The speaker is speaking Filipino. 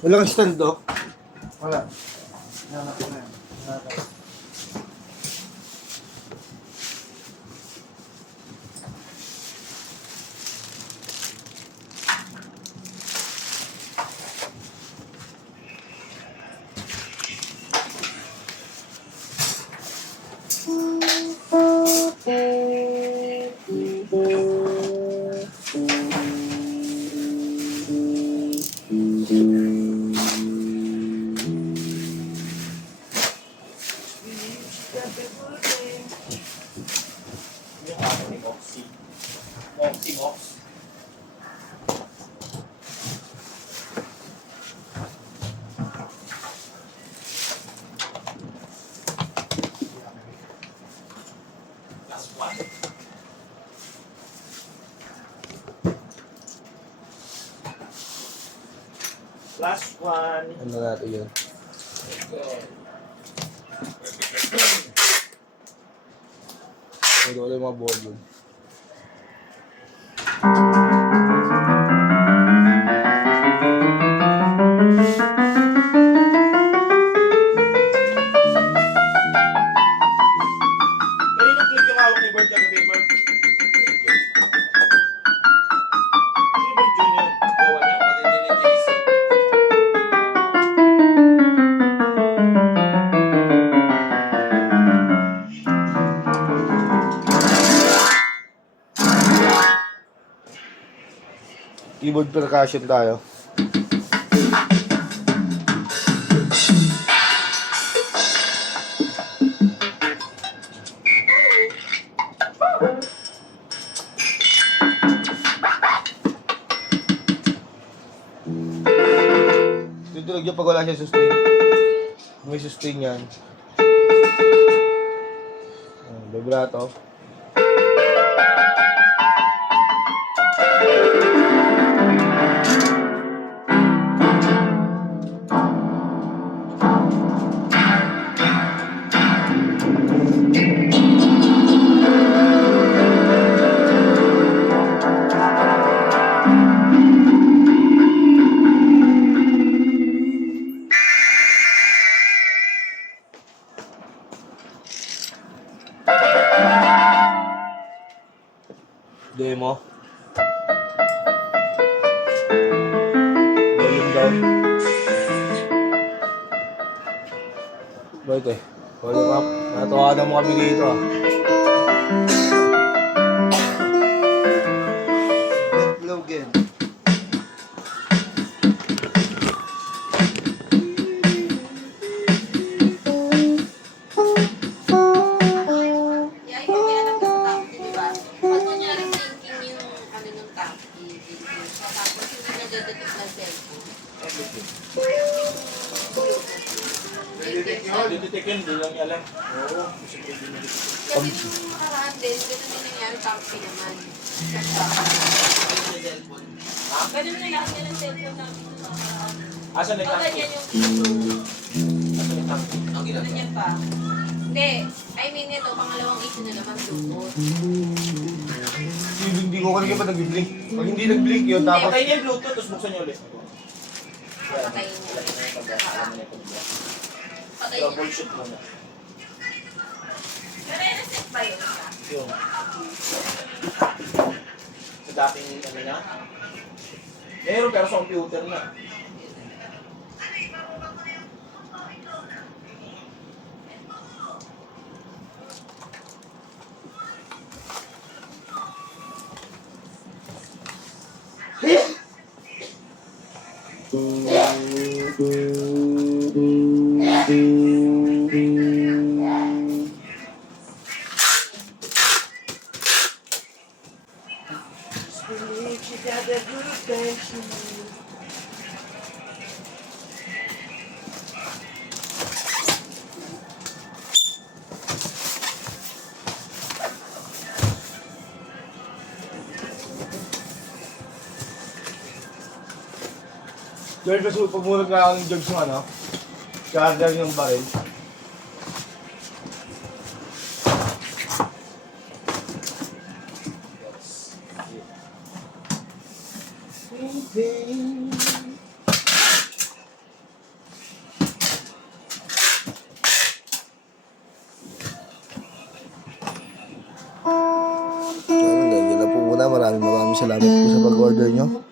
Walang stand, oh. Wala. Hanap ko na yan. Hanap. Yung ako ni Moxie. Moxie Mox. Last one. Last one. Ano natin yun? Ito ulit yung mga volume. Kanino clip yung hawak ni Bert kagabi, Mark? Si Bert Jr. Gawa niya, kapatid niya ni JC. Keyboard percussion tayo. Tutunog yung pag wala siya sustain. May sustain yan. Vibrato. Demo. Volume down. Bakit eh? Volume up. Natawanan mo kami dito ah. Death Logan. Yeah, yung alam ko sa tap, di ba? Pag kunyari thinking yung ano ng tap, tapos hindi nagdadetect ng cellphone. Didetect yun, hindi lang niya alam. Oo. Kasi nung nakaraan din, ganun din nangyari taxi naman. Ganun na lahat yan ang cellphone namin nung nakaraan. Asan na yung O, taxi? ganyan yung issue. Asan yung taxi? Ang ginagawa. Ganyan pa. Hindi. I mean, ito, pangalawang issue na naman Bluetooth. Hindi ko kanina pa nag-blink. Pag hindi nag-blink yun, tapos... Patay niya yung Bluetooth, tapos buksan niyo ulit. Patayin niya. Patayin niya. Troubleshoot mo na. Pero reset ba yun ka? Yung sa dating ano niya. Meron pero sa computer na. Dahil kasi pagmulag na ako ng jogs ng ano, charger yung baril. sana. Maraming salamat po sa pag-order nyo.